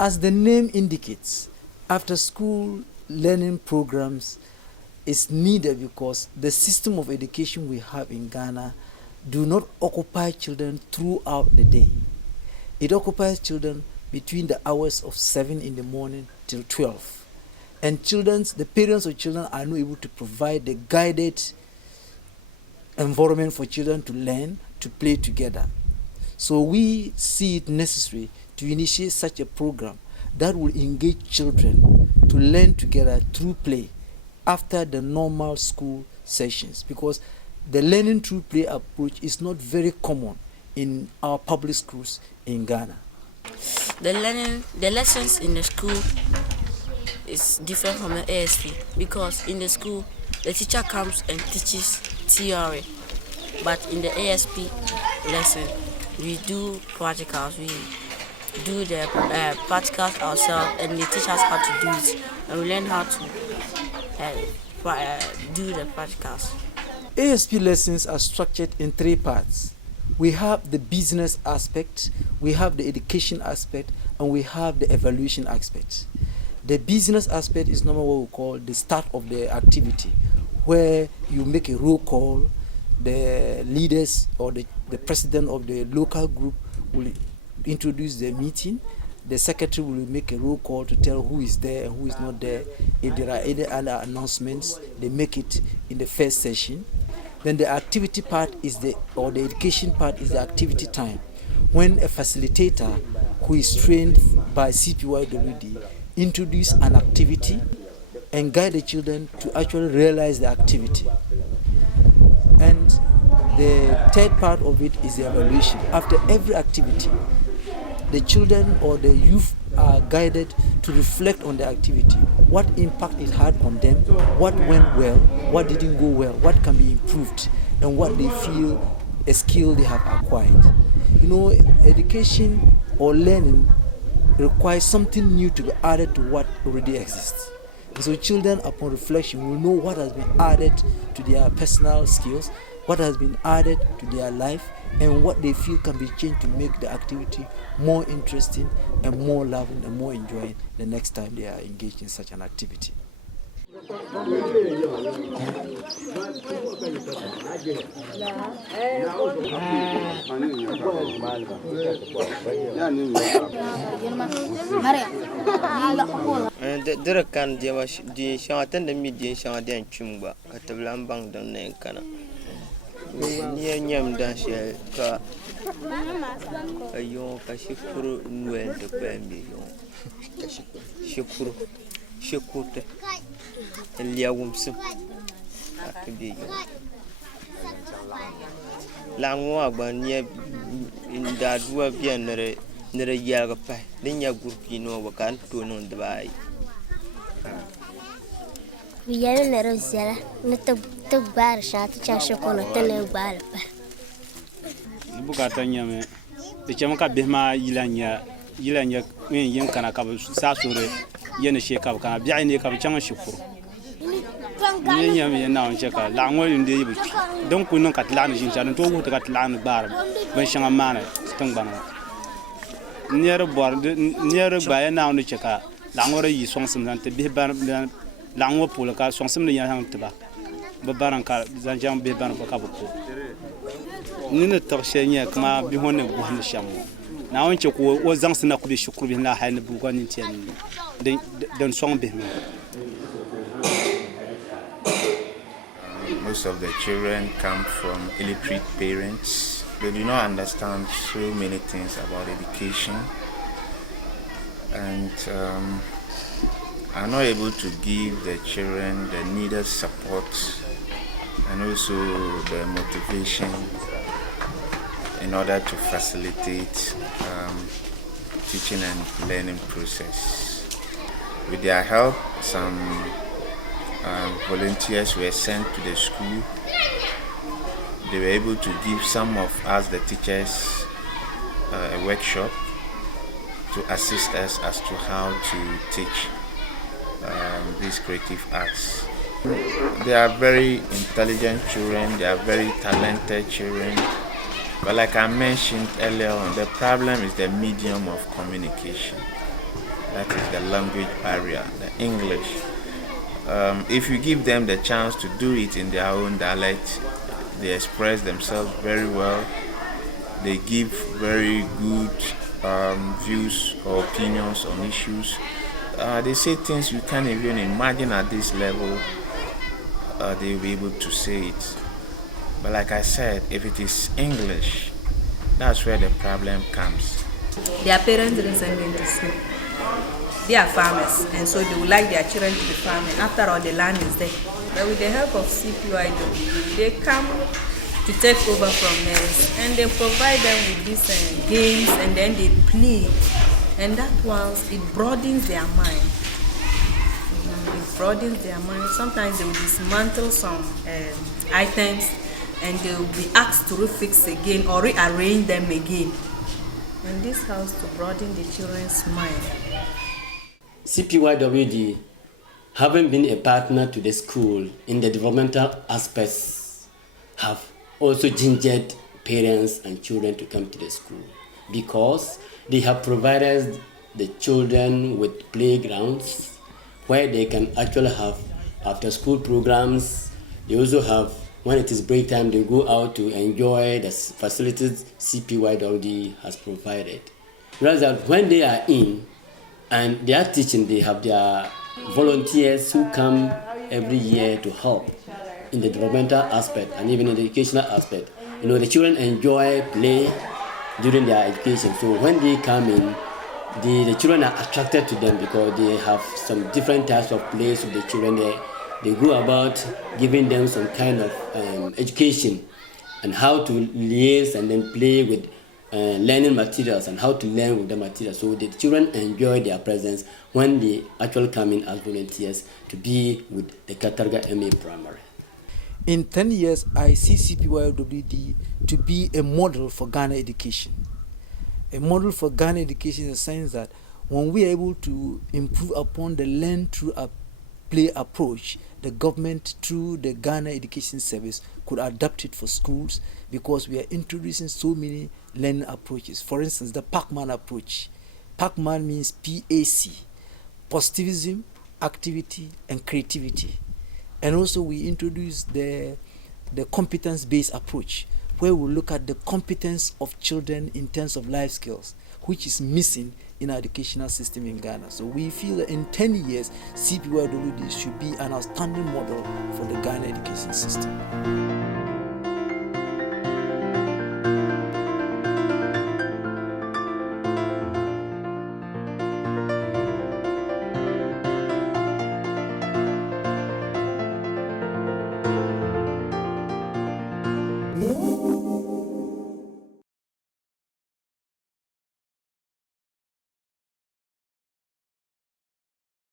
As the name indicates, after-school learning programs is needed because the system of education we have in Ghana do not occupy children throughout the day. It occupies children between the hours of 7 in the morning till 12. And the parents of children are not able to provide the guided environment for children to learn, to play together. So we see it necessary to initiate such a program that will engage children to learn together through play after the normal school sessions, because the learning through play approach is not very common in our public schools in Ghana. The lessons in the school is different from the ASP, because in the school the teacher comes and teaches theory, but in the ASP lesson we do practicals. We do the practicals ourselves, and they teach us how to do it, and we learn how to do the practicals. ASP lessons are structured in 3 parts. We have the business aspect, we have the education aspect, and we have the evaluation aspect. The business aspect is normally what we call the start of the activity, where you make a roll call. The leaders or the president of the local group will introduce the meeting. The secretary will make a roll call to tell who is there and who is not there. If there are any other announcements, they make it in the first session. Then the activity part the education part is the activity time, when a facilitator who is trained by CPYWD introduce an activity and guide the children to actually realize the activity. And the third part of it is the evaluation. After every activity, the children or the youth are guided to reflect on the activity, what impact it had on them, what went well, what didn't go well, what can be improved, and what they feel a skill they have acquired. You know, education or learning requires something new to be added to what already exists. And so children, upon reflection, will know what has been added to their personal skills, what has been added to their life, and what they feel can be changed to make the activity more interesting and more loving and more enjoying the next time they are engaged in such an activity. Dere kan di shawatan da mi di shawatan chumba katablan bang don ne kana ni nyam da she ka ayo ka shukuru nuel de pembi yo shukuru liawum sum akabi yo langwa agba ni inda duwa bien nere yaga pa linya gurpi no wakan to no dbai Vijana nero zela na to bar shati cha shokono tene bar pa bukata nyame te chama ka bihma yilanya men yin kana ka sa sore yana sheka kana biya ne ka chama shukuru ni nyame na on cheka la ngol inde yibu donc non ka tlana jin cha to go ka tlana bar ban shanga mana tang bana niere ba na on cheka la ngore yi songsim nan te bihban la ngo pula ka songsim ne yan tba ba baran ka zanjam bihban ba ka bu ni ne tarshe nya kama bi honne bu hanne shamu na on che ko o zang sina ku bi shukru bi na hayne bu ko ni tian den song bi mi. Most of the children come from illiterate parents. They do not understand so many things about education, and are not able to give the children the needed support and also the motivation in order to facilitate teaching and learning process. With their help, some volunteers were sent to the school. They were able to give some of us, the teachers, a workshop to assist us as to how to teach these creative arts. They are very intelligent children, they are very talented children, but like I mentioned earlier on, the problem is the medium of communication. That is the language barrier, the English. If you give them the chance to do it in their own dialect, they express themselves very well. They give very good views or opinions on issues. They say things you can't even imagine at this level. They'll be able to say it. But like I said, if it is English, that's where the problem comes. Their parents didn't send them to school. They are farmers, and so they would like their children to be farming. After all, the land is there. But with the help of CPYWD, they come to take over from theirs, and they provide them with these games, and then they play. And that once it broadens their mind. It broadens their mind. Sometimes they will dismantle some items, and they will be asked to refix again or rearrange them again. And this helps to broaden the children's mind. CPYWD, having been a partner to the school in the developmental aspects, have also gingered parents and children to come to the school because they have provided the children with playgrounds where they can actually have after school programs. They also have, when it is break time, they go out to enjoy the facilities CPYWD has provided. Whereas that when they are in and they are teaching, they have their volunteers who come every year to help in the developmental aspect and even in the educational aspect. You know, the children enjoy play during their education. So when they come in, the children are attracted to them because they have some different types of plays with the children there. They go about giving them some kind of education and how to liaise and then play with learning materials and how to learn with the materials. So the children enjoy their presence when they actually come in as volunteers to be with the Katarga MA Primary. In 10 years, I see CPYWD to be a model for Ghana education. A model for Ghana education in the sense that when we are able to improve upon the learn through a play approach, the government through the Ghana Education Service could adapt it for schools because we are introducing so many learning approaches. For instance, the Pacman approach. Pacman means PAC, positivism, activity, and creativity. And also we introduce the competence-based approach, where we look at the competence of children in terms of life skills, which is missing in our educational system in Ghana. So we feel that in 10 years, CPYWD should be an outstanding model for the Ghana education system.